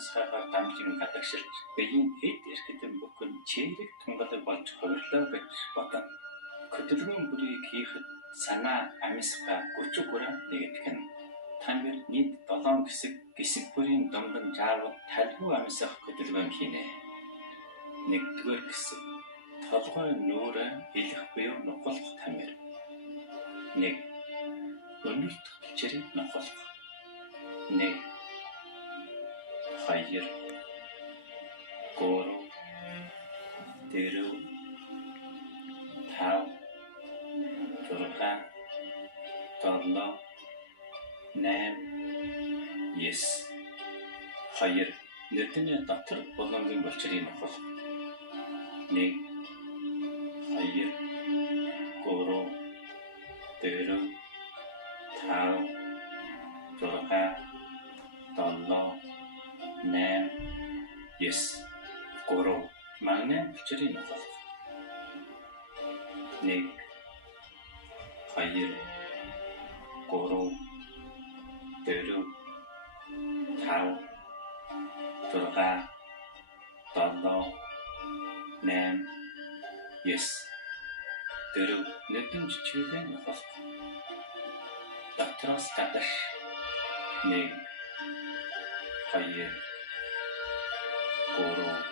амсгаагаар дамжин гадагшилж биеийн хэд эрхтэн бүхэн чирэг тунгалаг болж хувирлаа гэж бодно. Хөдөлгөөн бүрийг хийхэд санаа амсгаа 30 грамм нэгтгэх нь тамир нийт 7 гисэг бүрийн домдон жаавал талгүй амсах хөдөлгөөн хийнэ. Нэгдүгээр хэсэг толгой нүүрээ илэх буюу нухалх тамир. 1. Өнөлт хөлчрийг нухалх. 1 2 3 4 5 6 7 8 9 2 нүдний дотор булангийн булчрыг нухалх. 1 2 3 4 5 6 7 8 9 3 магнит булчрыг нухалх. 1 2 3 4 5 6 7 8 9 4 нүдэн жижигхэн нухалх. Дотроос гадаш 1 2 3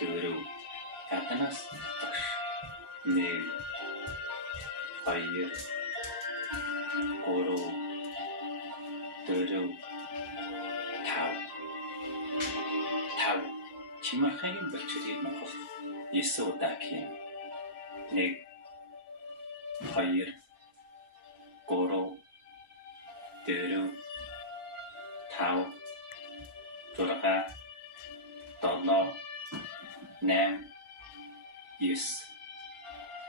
4 гаднаас гадаш 1 2 3 4 5 чимээхэн булчрыг нухалх. 9 удаа хийн. 1 2 3 4 5 6 7 8 9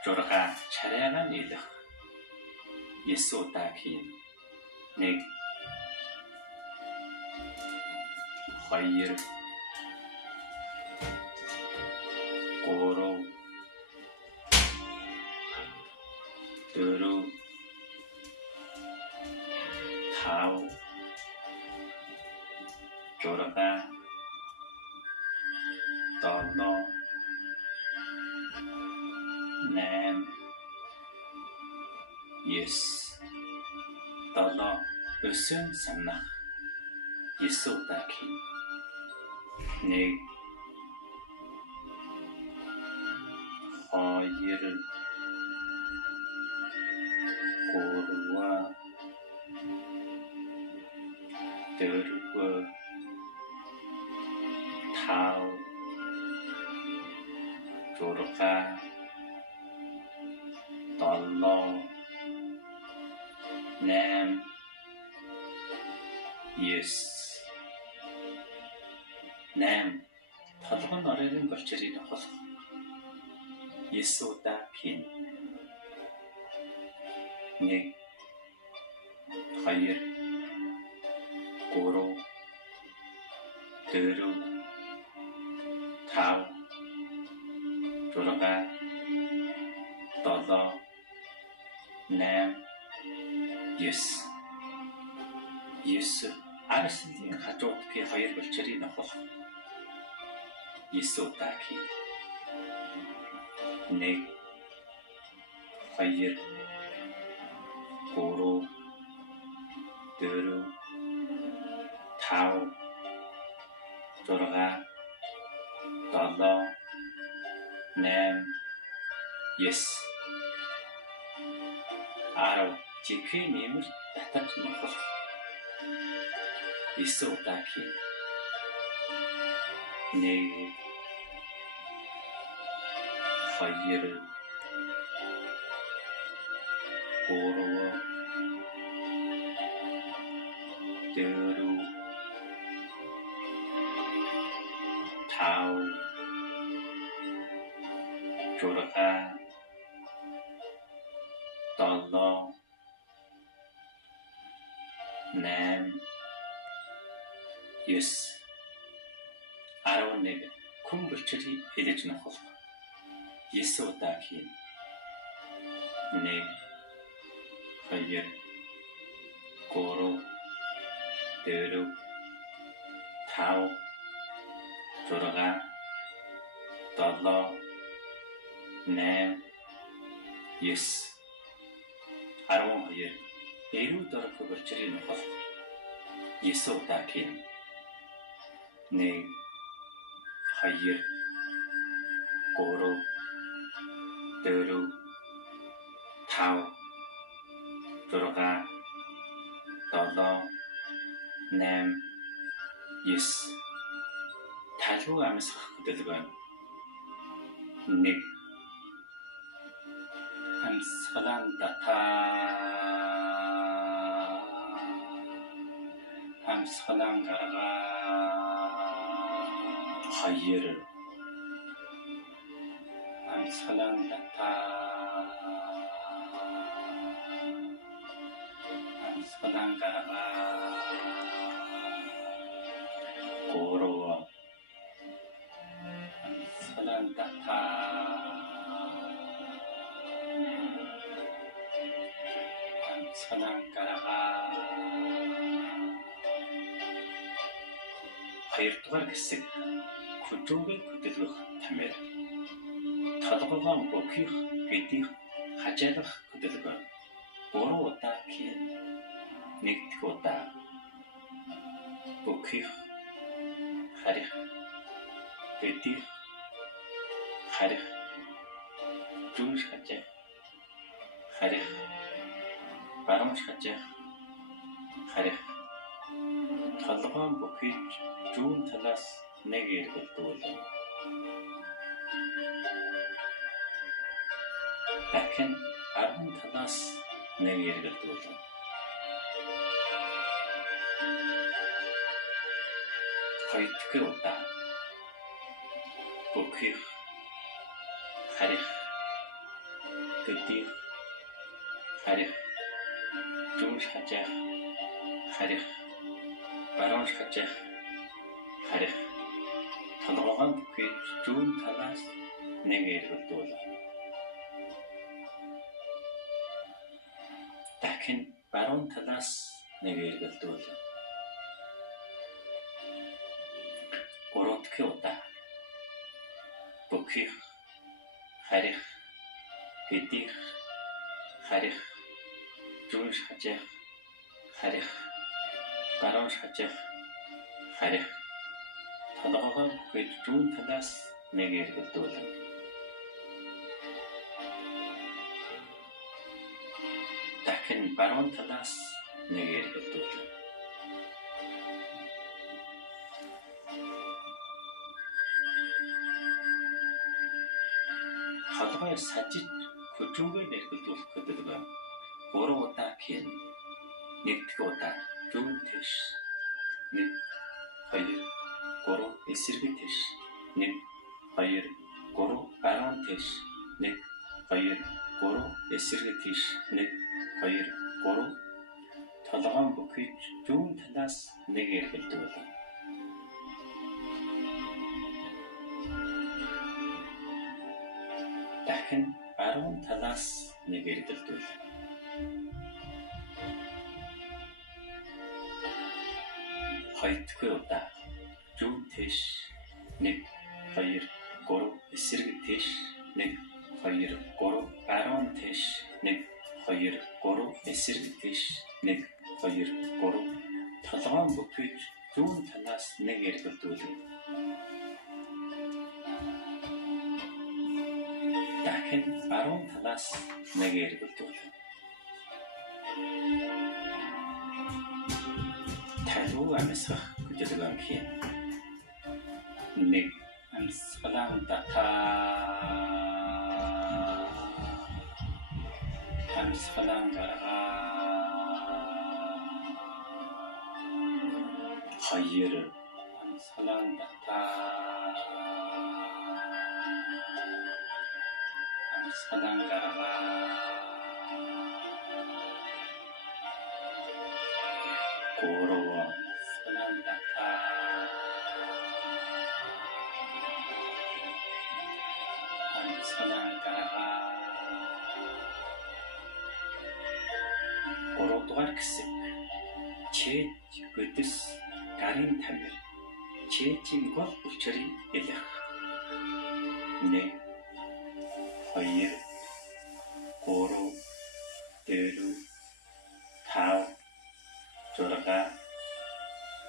6 чарайгаа нийлэх. 9 удаа хийн. 1 2 3 4 5 6 7 8 9 өсөн санах. 9 удаа хийн. 1 2 3 4 5 8 толгойн оройн булчрыг нухалх. 9 удаа хийн. 1 2 3 4 5 6 7 8 9 арслын хажуудгийн хоёр булчрыг нухалх. 9 удаа хийн. 1 2 3 4 5 6 7 8 9 10 жихэн нэмэр татаж нухалх. 9 удаа хийн. 1 2 3 4 11 хүн булчрыг хэлэж нухалх. 9 удаа хийн. 1 2 3 4 5 6 7 8 9 12 эрүү дорог хөвөрчрийн нухал 9 удаа хийн 1 2 3 4 5 6 7 8 9 талгүй амсгах хөдөлгөөн 1 амсгалан амсгалан гаргаа 2 амсгалан амсгалан гаргаа 3 амсгалан амсгалан гаргаа 2-р хэсэг хөдөөгийн хөдөлгөх тамир толгоогоо бөхих гэдгийг хажаалах хөдөлгөөн 3 удаа хийн 1 удаа бөхих харих гэдгийг харих зүүн хажаах харих баруун хажаах харих толгоо бөхиж зүүн талаас нэг эргэлдүүлэн дахин арван талаас нэг эргэлдүүлэн хоёрдугаар удаа бөхих харих гэдгийг харих зүүн хажаах харих баруун хажаах харих толгоогоо бөхиж зүүн талаас нэг эргэлдүүлэн дахин баруун талаас нэг эргэлдүүлэн 3 удаа бөхих харих гэдгийг харих зүүн хажаах харих баруун хажаах харих толгоогоо бөхиж зүүн талаас нэг эргэлдүүлэн дахин баруун талаас нэг эргэлдүүлэн 2 сажиж хөдөөгээ эргэлдүүлэх хөдөлгөөн 3 удаа хийн 1 удаа зүүн тэш 1 2 3 эсрэг тэш 1 2 3 баруун тэш 1 2 3 эсрэг тэш 1 2 3 толгоон бөхиж зүүн талаас нэг эргэлдүүлэн дахин баруун талаас нэг эргэлдүүлэн 2 удаа зүүн тэш 1 2 3 эсрэг тэш 1 2 3 баруун тэш 1 2 3 эсрэг тэш 1 2 3 толгоон бөхиж зүүн талаас нэг эргэлдүүлэн дахин баруун талаас нэг эргэлдүүлэн талгүй амсгах хөдөлгөөн хийн 1 амсгалан амсгалан гаргаа 2 амсгалан амсгалан гаргаа 3 амсгалан амсгалан гаргаа 3-р хэсэг чээд göдэс гарын тамир чэйжин гол учрыг илэх. 1 2 3 4 5 6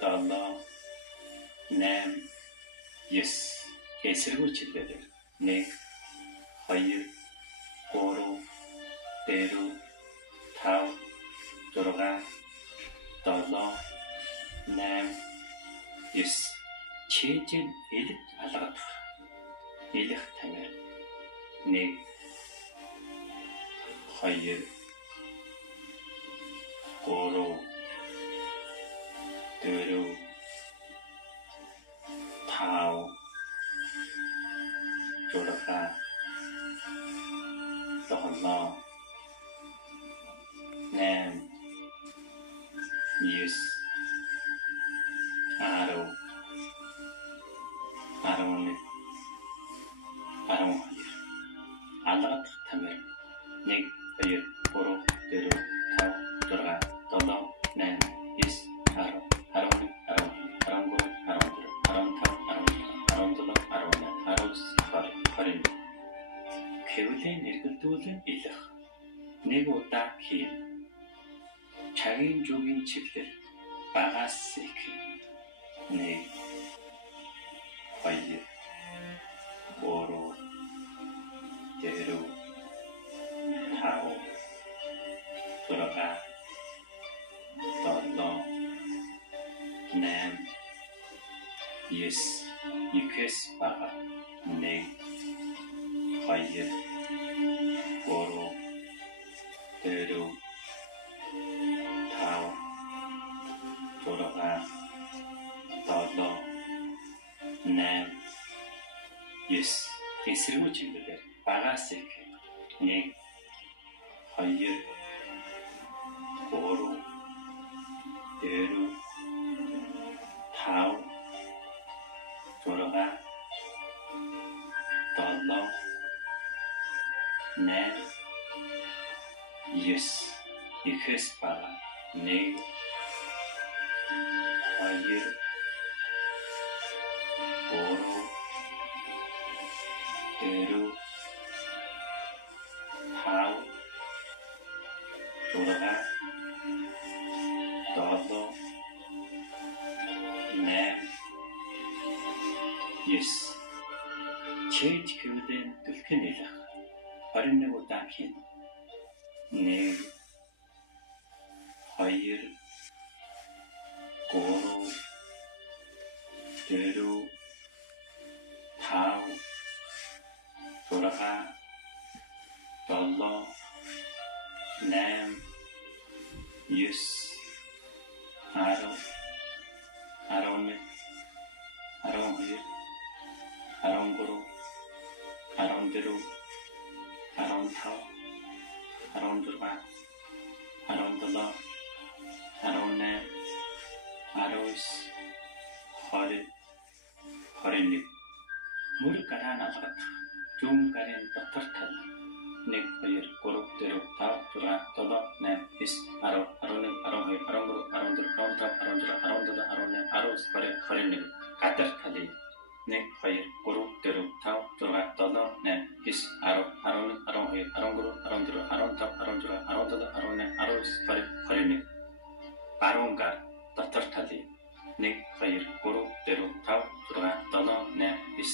7 8 9 эсэргүүц хэлбэрээр 1 2 3 4 5 6 7 8 9 чэйжин илэх алгадах. Илэх тамир 1 2 3 4 5 6 7 8 9 10 11 12 алгадах тамир 1 2 3 4 5 6 7 8 9 10 11 12 13 Хэвлэн эргэлдүүлэн илэх. 1 удаа хийн. Цагийн зүгийн чиглэл багаас их. 1 2 3 4 5 6 7 8 9 ихээс бага 1 2 3 4 5 6 7 8 9 эсэргүүц хэлбэрээр багаас их 1 2 3 4 5 6 7 8 9 ихээс бага 1 2 3 4 5 6 7 8 9 чэйж хэвлэн түлхэн илэх 21 удаа хийн 1 2 3 4 5 6 7 8 9 10 11 12 13 14 15 16 17 18 19 20 21 мөр гараа алгадах зүүн гарын дотор тал 1 2 3 4 5 6 7 8 9 10 11 12 13 14 15 16 17 18 19 20 гадар талын 1 2 3 4 5 6 7 8 9 10 11 12 13 14 15 16 17 18 19 20 10 гар дотор талын 1 2 3 4 5 6 7 8 9 10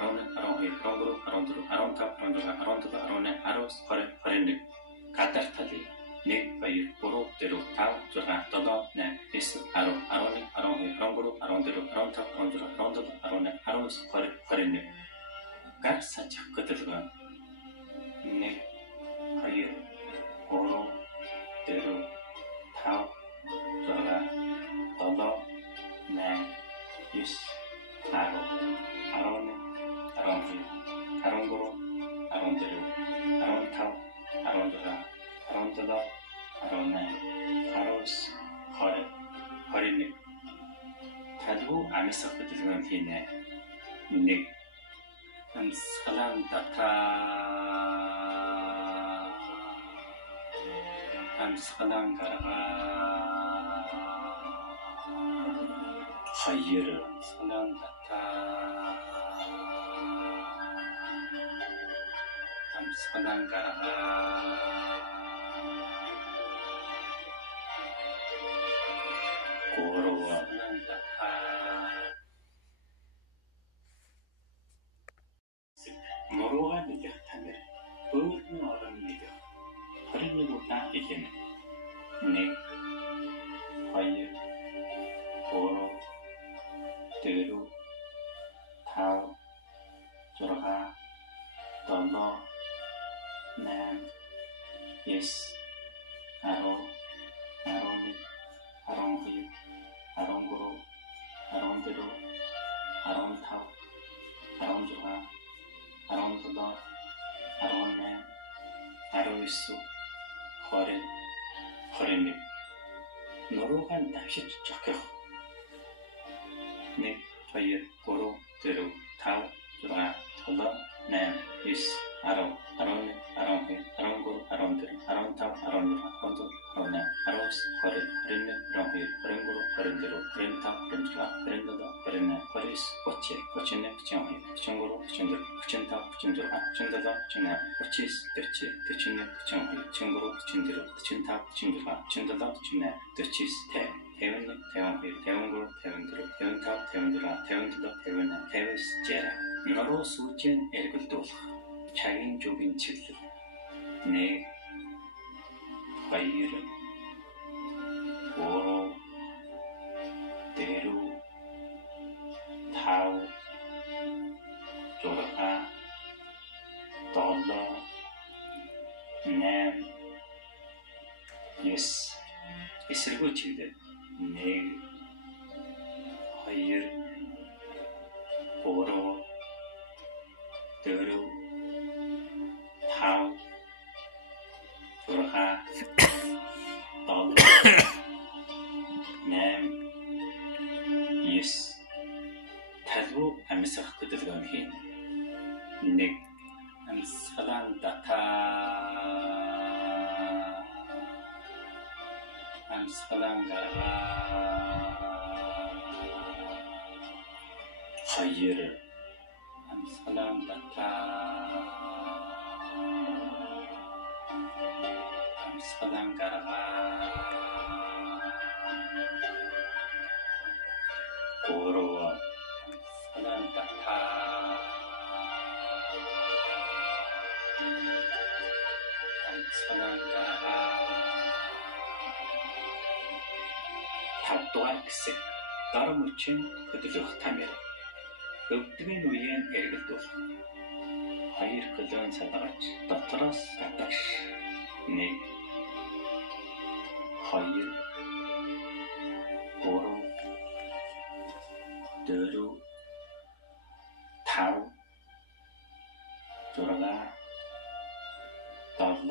11 12 13 14 15 16 17 18 19 20 гадар талын 1 2 3 4 5 6 7 8 9 10 11 12 13 14 15 16 17 18 19 20 гар сажих хөдөлгөөн 1 2 3 4 5 6 7 8 9 10 11 12 13 14 15 16 17 18 19 20 талгүй амьсах хөдөлгөөн хийнэ. 1 амьсгалан татаа амьсгалан гаргаа 2 амсгалан дата амсгалан гарга 3 амсгалан дата нуруугаа нэгэх тамир өөрийн орон нэгэх 21 удаа хэлнэ. 1 2 3 4 5 6 7 8 9 10 11 12 13 14 15 16 17 18 19 20 21 нуруугаа давшиж зохиох 1 2 3 4 5 6 7 8 9 10 11 12 13 14 15 16 17 18 19 20 21 22 23 24 25 26 27 28 29 30 31 32 33 34 35 36 37 38 39 40 41 42 43 44 45 46 47 48 49 50 51, 52, 53, 54, 55, 56, 57, 58, 59, 60. Нуруу сүүжийн эргэлдүүлэх. Чагийн жүгийн чиглэл. 1 2 3 4 5 6 7 8 9 эсэргүү чиглэл 1 2 3 4 5 талбуу амьсгах хөдөлгөөн хийн. 1 амьсгалан дата амсгалан гарга 2 амсгалан дата амсгалан гарга 3 амсгалан дата амсгалан гарга 5 дугаар хэсэг дор мөчийн хөдөлгөх тамир өвдгийн үеийн эргэлдүүлэх 2 колон садгаж дотроос таташ 1 2 3 4 5 6 7 8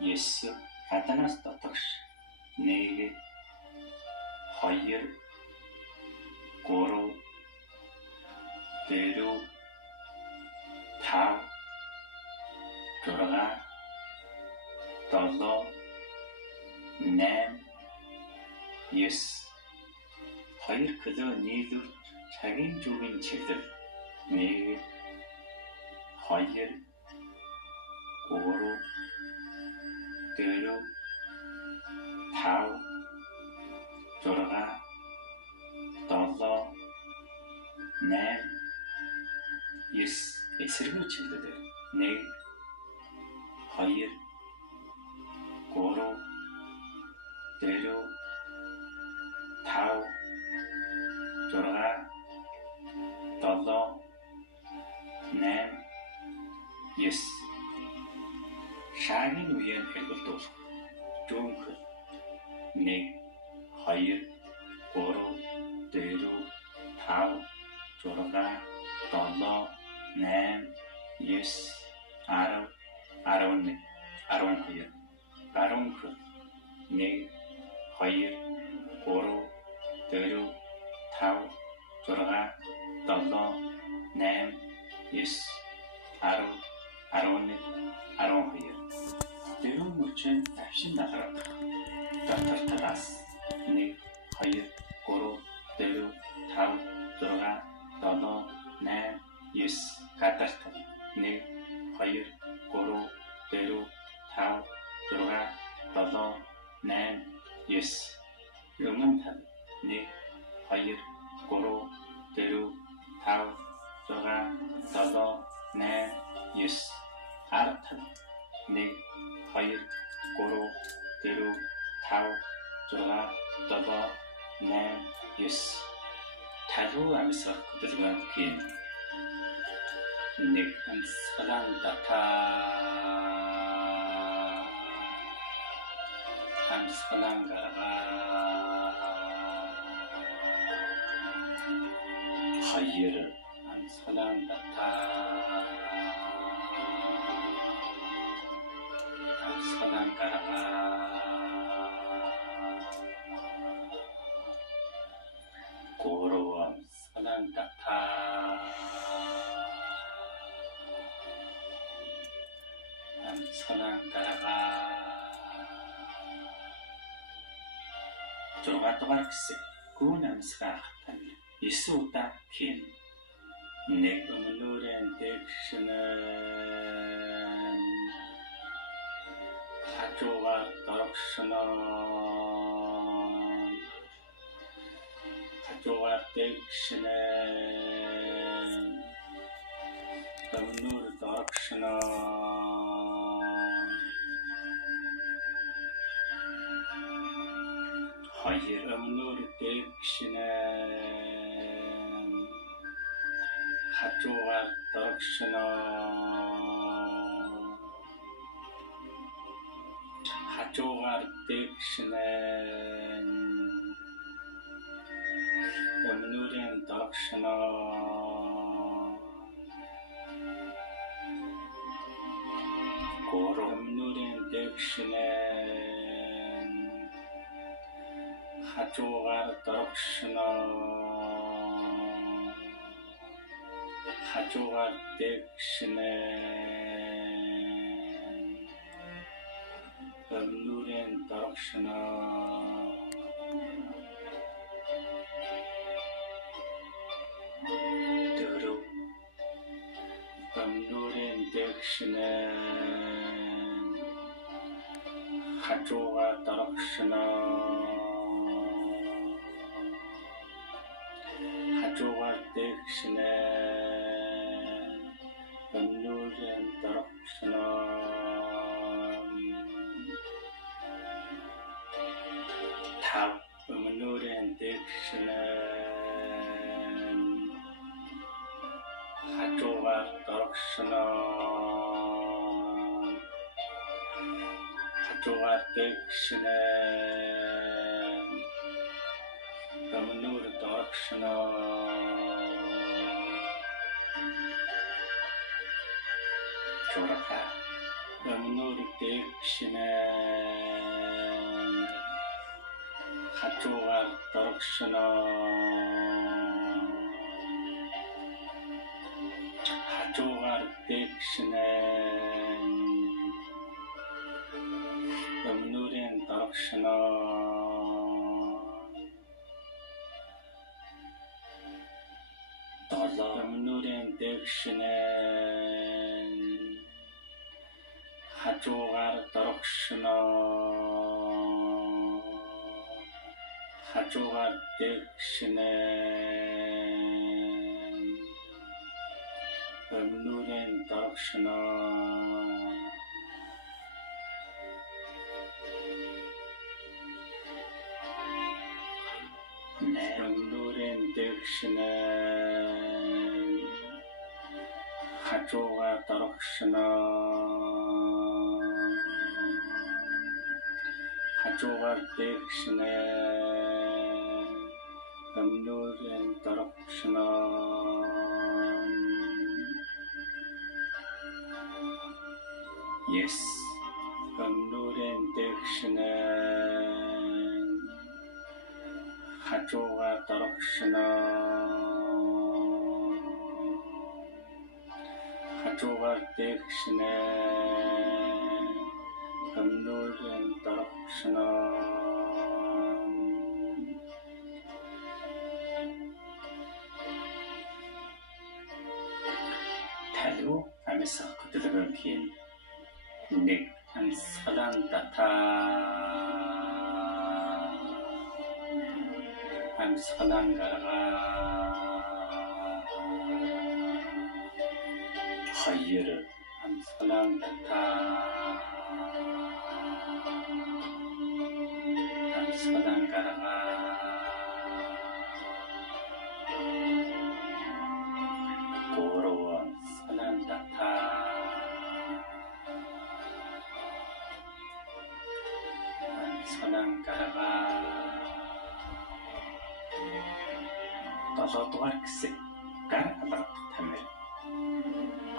9 хатанаас дотогш 1 2 3 4 5 6 7 8 9 2 кило нийлүүлж цагийн жүгийн чиглэл 1 2 3 4 5 6 7 8 9 эсэргүү чиглэлээр 1 2 3 4 5 6 7 8 9 шаагийн үеийн хэрэглүүлэх дүүнхэл 1 2 3 4 5 6 7 8 9 10 11 12 13 1 2 3 4 5 6 7 8 9 10 11 12 дөрөв мөчийн давшин дагарах дотор талаас 1 2 3 4 5 6 7 8 9 гадар тал 1 2 3 4 5 6 7 8 9 өмнө тал 1 2 3 4 5 6 7 8 9 ард тал 1 2 3 4 5 6 7 8 9 талуу амьсгах хөдөлгөөнд хийн нэг амьсгалан дата амьсгалан гаргаа хоёр амьсгалан дата амьсгалан гаргаа гурав амьсгалан дата амьсгалан гаргаа 6 дугаар хэсэг гүн амьсгаа ахтан 9 удаа хийн нэг өмнөрийн дэгшнэ хажуугаар дорогшно хажуугаар дэгшнэ өмнөр дорогшно хоёр өмнөр дэгшнэ хажуугаар дорогшно хажуугаар дэгшнэ өмнөрийн дорогшно гурав өмнөрийн дэгшнэ хажуугаар дорогшно хажуугаар дэгшнэ өмнөрийн дорогшно дөрөв өмнөрийн дэгшнэ хажуугаар дорогшно хажуугаар дэгшнэ өмнөрийн дорогшно тав өмнөрийн дэгшнэ хажуугаар дорогшно хажуугаар дэгшнэ өмнөр дорогшно чораха өмнөр дэгшнэ хажуугаар дорогшно хажуугаар дэгшнэ өмнөрийн дорогшно өмнөрийн дэгшнэ хажуугаар дорогшно хажуугаар дэгшнэ өмнөрийн дорогшно өмнөрийн дэгшнэ хажуугаар дорогшно хажуугаар дэгшнэ өмнөрийн дорогшно yes өмнөрийн дэгшнэ хажуугаар дорогшно хажуугаар дэгшнэ өмнөрийн дорогшно талуу амьсгах хөдөлгөөний нэг амьсгалан дата амьсгалан гаргаа хоёр амьсгалан дата амьсгалан гаргаа гурав амьсгалан дата амьсгалан гаргаа долоодугаар хэсэг гар алгадах тамир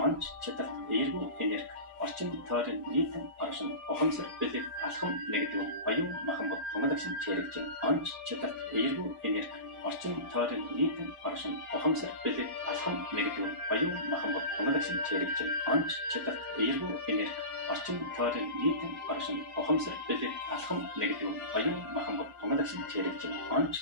онц чадалт эргүү энерги орчин тойрон нийтэн оршин ухамсар бэлэг алхам нэгдвэн оюун махан бод тунгалагшин чирэгжин онц чадалт эргүү энерги орчин тойрон нийтэн оршин ухамсар бэлэг алхам нэгдвэн оюун махан бод тунгалагшин чирэгжин онц чадалт эргүү энерги орчин тойрон нийтэн оршин ухамсар бэлэг алхам нэгдвэн оюун махан бод тунгалагшин чирэгжин онц